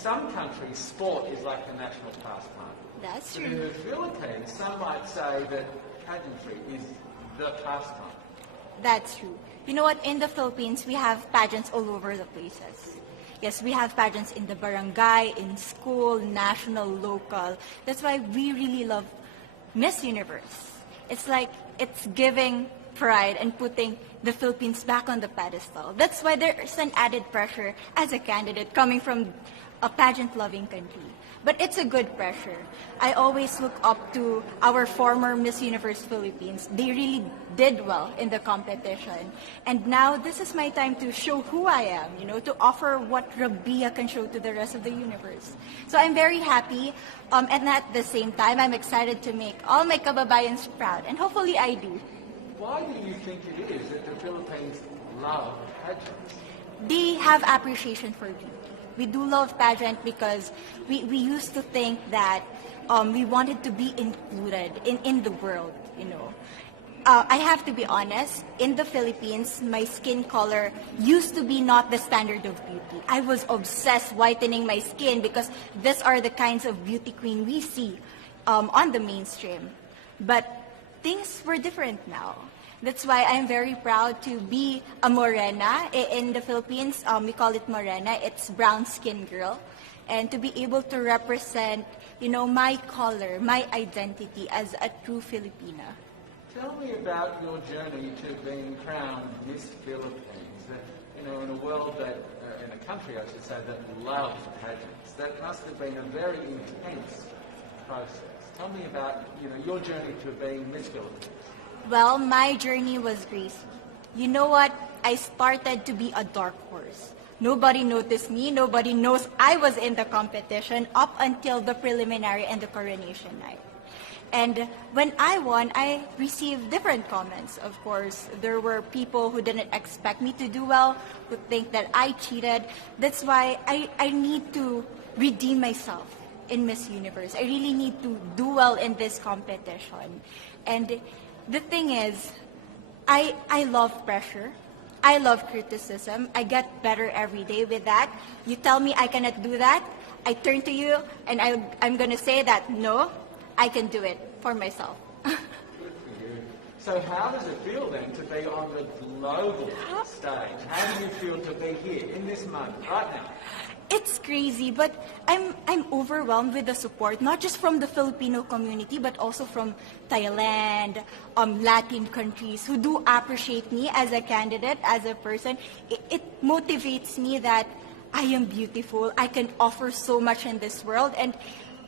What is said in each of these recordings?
some countries, sport is like the national pastime. That's But in true. the Philippines, some might say that pageantry is the pastime. That's true. You know what? In the Philippines, we have pageants all over the places. Yes, we have pageants in the barangay, in school, national, local. That's why we really love Miss Universe. It's like it's giving pride and putting the Philippines back on the pedestal. That's why there's an added pressure as a candidate coming from a pageant-loving country. But it's a good pressure. I always look up to our former Miss Universe Philippines. They really did well in the competition. And now this is my time to show who I am, to offer what Rabiya can show to the rest of the universe. So I'm very happy, and at the same time, I'm excited to make all my kababayans proud. And hopefully I do. Why do you think it is that the Philippines love pageants? They have appreciation for beauty. We do love pageant because we used to think that we wanted to be included in the world, I have to be honest, in the Philippines, my skin color used to be not the standard of beauty. I was obsessed whitening my skin because these are the kinds of beauty queen we see on the mainstream. But things were different now. That's why I'm very proud to be a morena. In the Philippines, we call it morena. It's brown skin girl. And to be able to represent, my color, my identity as a true Filipina. Tell me about your journey to being crowned Miss Philippines. In a world that, in a country, I should say, that loves pageants. That must have been a very intense process. Tell me about, your journey to being Miss Philippines. Well, my journey was crazy. You know what? I started to be a dark horse. Nobody noticed me. Nobody knows I was in the competition up until the preliminary and the coronation night. And when I won, I received different comments. Of course, there were people who didn't expect me to do well, who think that I cheated. That's why I need to redeem myself in Miss Universe. I really need to do well in this competition. And the thing is, I love pressure. I love criticism. I get better every day with that. You tell me I cannot do that, I turn to you and I'm going to say that, no, I can do it for myself. Good for you. So how does it feel then to be on the global stage? How do you feel to be here in this moment, right now? It's crazy, but I'm overwhelmed with the support, not just from the Filipino community, but also from Thailand, Latin countries who do appreciate me as a candidate, as a person. It motivates me that I am beautiful, I can offer so much in this world, and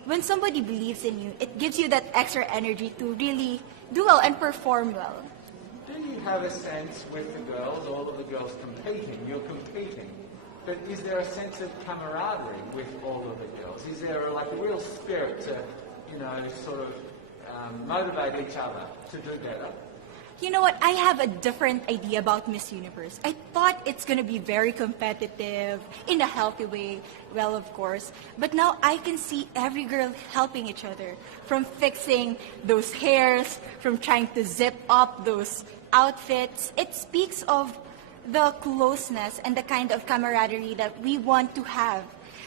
when somebody believes in you, it gives you that extra energy to really do well and perform well. Do you have a sense with the girls, all of the girls competing, you're competing, but is there a sense of camaraderie with all of the girls? Is there a real spirit to, sort of motivate each other to do better? You know what? I have a different idea about Miss Universe. I thought it's going to be very competitive, in a healthy way, well, of course. But now I can see every girl helping each other, from fixing those hairs, from trying to zip up those outfits. It speaks of the closeness and the kind of camaraderie that we want to have.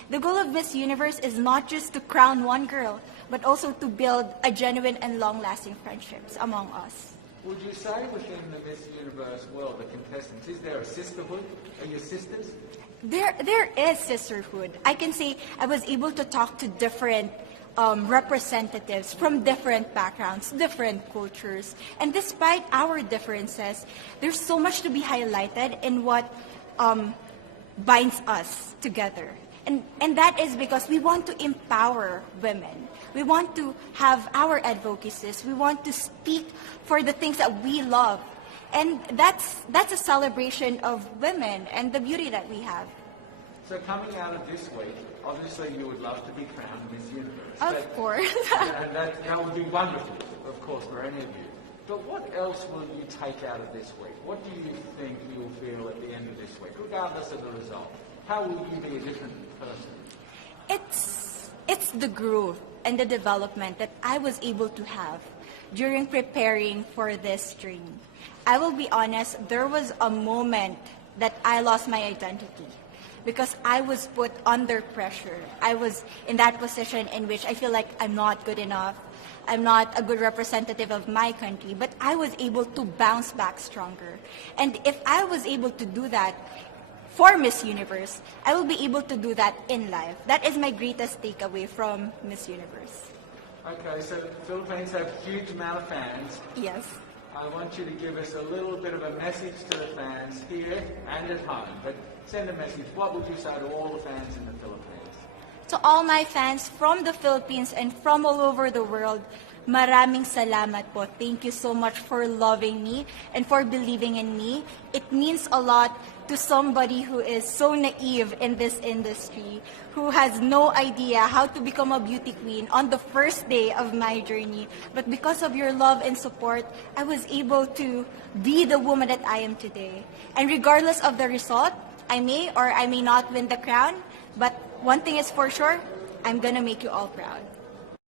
The goal of Miss Universe is not just to crown one girl, but also to build a genuine and long-lasting friendships among us. Would you say within the Miss Universe world, the contestants, is there a sisterhood? Are you sisters? There is sisterhood. I can say I was able to talk to different representatives from different backgrounds, different cultures. And despite our differences, there's so much to be highlighted in what binds us together. And that is because we want to empower women. We want to have our advocacies. We want to speak for the things that we love. And that's a celebration of women and the beauty that we have. So coming out of this week, obviously you would love to be crowned Miss Universe. Of course. That would be wonderful, of course, for any of you. But what else will you take out of this week? What do you think you'll feel at the end of this week, regardless of the result? How will you be a different person? It's the growth and the development that I was able to have during preparing for this dream. I will be honest, there was a moment that I lost my identity. because I was put under pressure. I was in that position in which I feel like I'm not good enough. I'm not a good representative of my country, but I was able to bounce back stronger. And if I was able to do that for Miss Universe, I will be able to do that in life. That is my greatest takeaway from Miss Universe. Okay, so the Philippines have a huge amount of fans. Yes. I want you to give us a little bit of a message to the fans here and at home. But send a message. What would you say to all the fans in the Philippines? To all my fans from the Philippines and from all over the world, maraming salamat po. Thank you so much for loving me and for believing in me. It means a lot to somebody who is so naive in this industry, who has no idea how to become a beauty queen on the first day of my journey. But because of your love and support, I was able to be the woman that I am today. And regardless of the result, I may or I may not win the crown, but one thing is for sure, I'm gonna make you all proud.